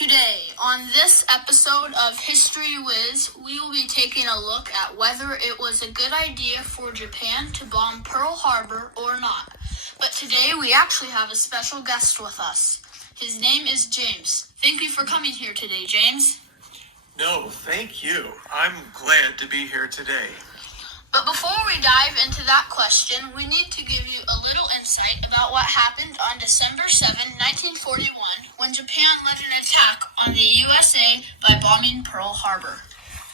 Today, on this episode of History Wiz, we will be taking a look at whether it was a good idea for Japan to bomb Pearl Harbor or not. But today, we actually have a special guest with us. His name is James. Thank you for coming here today, James. No, thank you. I'm glad to be here today. But before we dive into that question, we need to give you a little insight about what happened on December 7, 1941, when Japan led an attack on the USA by bombing Pearl Harbor.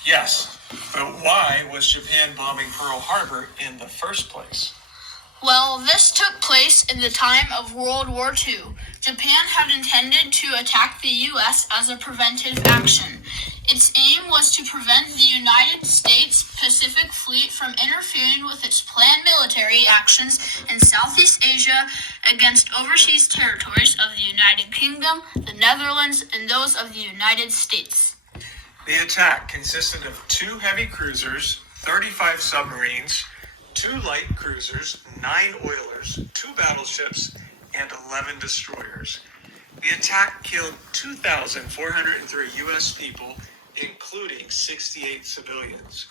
Yes, but why was Japan bombing Pearl Harbor in the first place? Well, this took place in the time of World War II. Japan had intended to attack the U.S. as a preventive action. Its aim was to prevent the United States Pacific Fleet from interfering with its planned military actions in Southeast Asia against overseas territories of the United Kingdom, the Netherlands, and those of the United States. The attack consisted of 2 heavy cruisers, 35 submarines, 2 light cruisers, 9 oilers, 2 battleships, and 11 destroyers. The attack killed 2,403 U.S. people, including 68 civilians.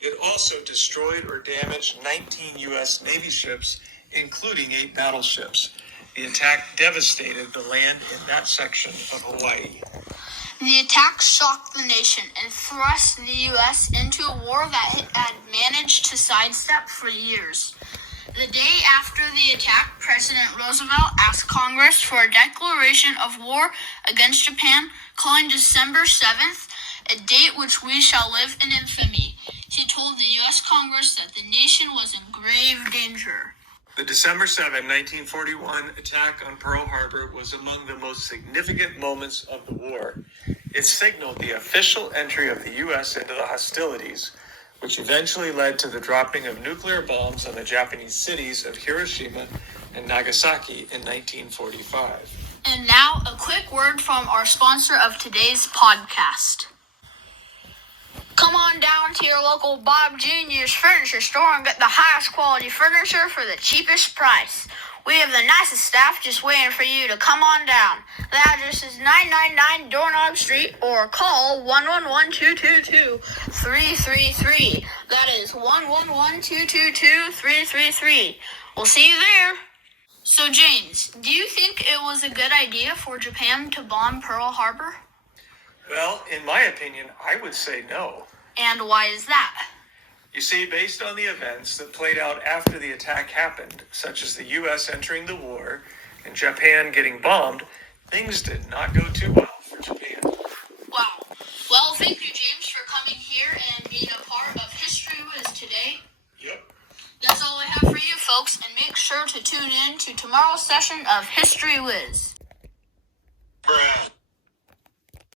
It also destroyed or damaged 19 U.S. Navy ships, including 8 battleships. The attack devastated the land in that section of Hawaii. The attack shocked the nation and thrust the U.S. into a war that it had managed to sidestep for years. The day after the attack, President Roosevelt asked Congress for a declaration of war against Japan, calling December 7th a date which we shall live in infamy. He told the U.S. Congress that the nation was in grave danger. The December 7, 1941 attack on Pearl Harbor was among the most significant moments of the war. It signaled the official entry of the U.S. into the hostilities, which eventually led to the dropping of nuclear bombs on the Japanese cities of Hiroshima and Nagasaki in 1945. And now, a quick word from our sponsor of today's podcast. Come on down to your local Bob Jr.'s furniture store and get the highest quality furniture for the cheapest price. We have the nicest staff just waiting for you to come on down. The address is 999 Doorknob Street or call 111-222-333. That is 111-222-333. We'll see you there. So James, do you think it was a good idea for Japan to bomb Pearl Harbor? Well, in my opinion, I would say no. And why is that? You see, based on the events that played out after the attack happened, such as the U.S. entering the war and Japan getting bombed, things did not go too well for Japan. Wow. Well, thank you, James, for coming here and being a part of History Wiz today. Yep. That's all I have for you, folks, and make sure to tune in to tomorrow's session of History Wiz. Bruh.